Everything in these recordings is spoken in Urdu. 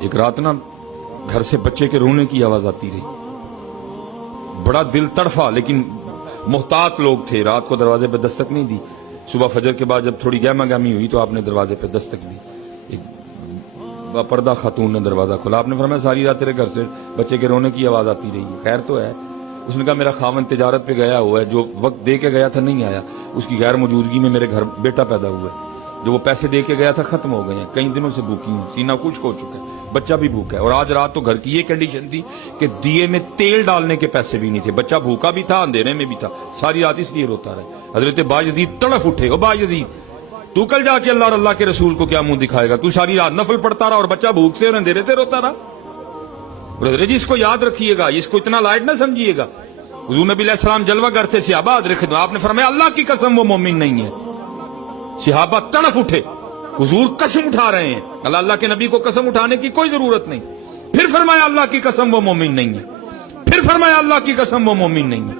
ایک رات نا گھر سے بچے کے رونے کی آواز آتی رہی، بڑا دل تڑفا، لیکن محتاط لوگ تھے، رات کو دروازے پہ دستک نہیں دی۔ صبح فجر کے بعد جب تھوڑی گہما گہمی ہوئی تو آپ نے دروازے پہ دستک دی، ایک پردہ خاتون نے دروازہ کھولا۔ آپ نے فرمایا ساری رات تیرے گھر سے بچے کے رونے کی آواز آتی رہی، خیر تو ہے؟ اس نے کہا میرا خاوند تجارت پہ گیا ہوا ہے، جو وقت دے کے گیا تھا نہیں آیا، اس کی غیر موجودگی میں میرے گھر بیٹا پیدا ہوا ہے، جو وہ پیسے دے کے گیا تھا ختم ہو گئے ہیں، کئی دنوں سے بھوکی ہوں، سینہ خشک ہو چکا ہے، بچہ بھی بھوکا ہے، اور آج رات تو گھر کی یہ کنڈیشن تھی کہ دیے میں تیل ڈالنے کے پیسے بھی نہیں تھے، بچہ بھوکا بھی تھا، اندھیرے میں بھی تھا، ساری رات اس لیے روتا رہا۔ حضرت باجزید تڑف اٹھے، او باجزید تو کل جا کے اللہ اور اللہ کے رسول کو کیا منہ دکھائے گا؟ تو ساری رات نفل پڑھتا رہا اور بچہ بھوک سے اور اندھیرے سے روتا رہا۔ اور حضرت جی اس کو یاد رکھیے گا، اس کو اتنا لائٹ نہ سمجھیے گا۔ حضور نبی علیہ السلام جلوہ گر تھے، صحابہ حاضر خدمت، آپ نے فرمایا اللہ کی قسم وہ مومن نہیں ہے۔ صحابہ تڑف اٹھے، حضور قسم اٹھا رہے ہیں، اللہ کے نبی کو قسم اٹھانے کی کوئی ضرورت نہیں۔ پھر فرمایا اللہ کی قسم وہ مومن نہیں ہے، پھر فرمایا اللہ کی قسم وہ مومن نہیں ہے۔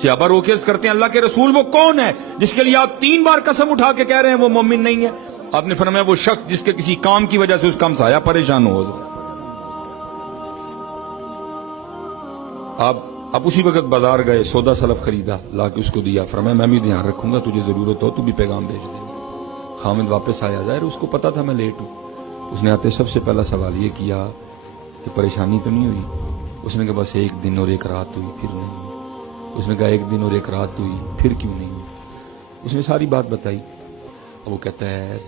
صحابہ روکیز کرتے ہیں اللہ کے رسول وہ کون ہے جس کے لیے آپ 3 بار قسم اٹھا کے کہہ رہے ہیں وہ مومن نہیں ہے؟ آپ نے فرمایا وہ شخص جس کے کسی کام کی وجہ سے اس کا ہمسایہ پریشان ہو۔ آپ اسی وقت بازار گئے، سودا سلف خریدا، لا کے اس کو دیا، فرمایا میں بھی دھیان رکھوں گا، تجھے ضرورت ہو تو بھی پیغام بھیج دے۔ خامد واپس آیا، ظاہر اس کو پتا تھا میں لیٹ ہوں، اس نے آتے سب سے پہلا سوال یہ کیا کہ پریشانی تو نہیں ہوئی؟ اس نے کہا بس 1 دن اور 1 رات ہوئی، پھر نہیں ہوئی۔ اس نے کہا 1 دن اور 1 رات ہوئی، پھر کیوں نہیں ہوئی؟ اس نے ساری بات بتائی۔ اب وہ کہتا ہے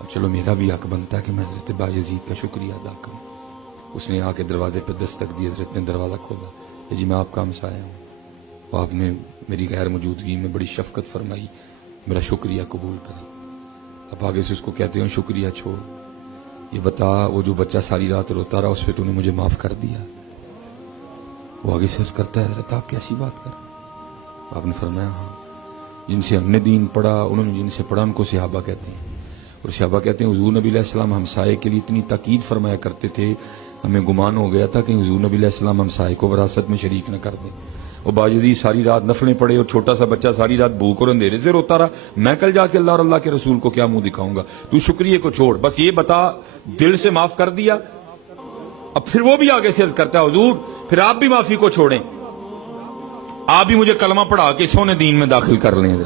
اب چلو میرا بھی حق بنتا ہے کہ میں حضرت باجزید کا شکریہ ادا کروں۔ اس نے آ کے دروازے پہ دستک دی، حضرت نے دروازہ کھولا، جی میں آپ کا ہمسایہ ہوں، وہ آپ نے میری غیر موجودگی میں بڑی شفقت فرمائی، میرا شکریہ قبول کریں۔ اب آگے سے اس کو کہتے ہیں شکریہ چھوڑ، یہ بتا وہ جو بچہ ساری رات روتا رہا اس پہ تو نے مجھے معاف کر دیا؟ وہ آگے سے کرتا ہے حضرت آپ کیسی بات کر رہے ہیں؟ آپ نے فرمایا ہاں، جن سے ہم نے دین پڑھا انہوں نے جن سے پڑھا ان کو صحابہ کہتے ہیں، اور صحابہ کہتے ہیں حضور نبی علیہ السلام ہمسائے کے لیے اتنی تاکید فرمایا کرتے تھے، ہمیں گمان ہو گیا تھا کہ حضور نبی علیہ السلام ہمسائے کو وراثت میں شریک نہ کر دیں۔ اور باجزید ساری رات نفلیں پڑے اور چھوٹا سا بچہ ساری رات بھوک اور اندھیرے سے روتا رہا، میں کل جا کے اللہ اور اللہ کے رسول کو کیا منہ دکھاؤں گا؟ تو شکریہ کو چھوڑ، بس یہ بتا دل سے معاف کر دیا؟ اب پھر وہ بھی آگے سے عرض کرتا ہے حضور پھر آپ بھی معافی کو چھوڑیں، آپ بھی مجھے کلمہ پڑھا کے سونے دین میں داخل کر لیں۔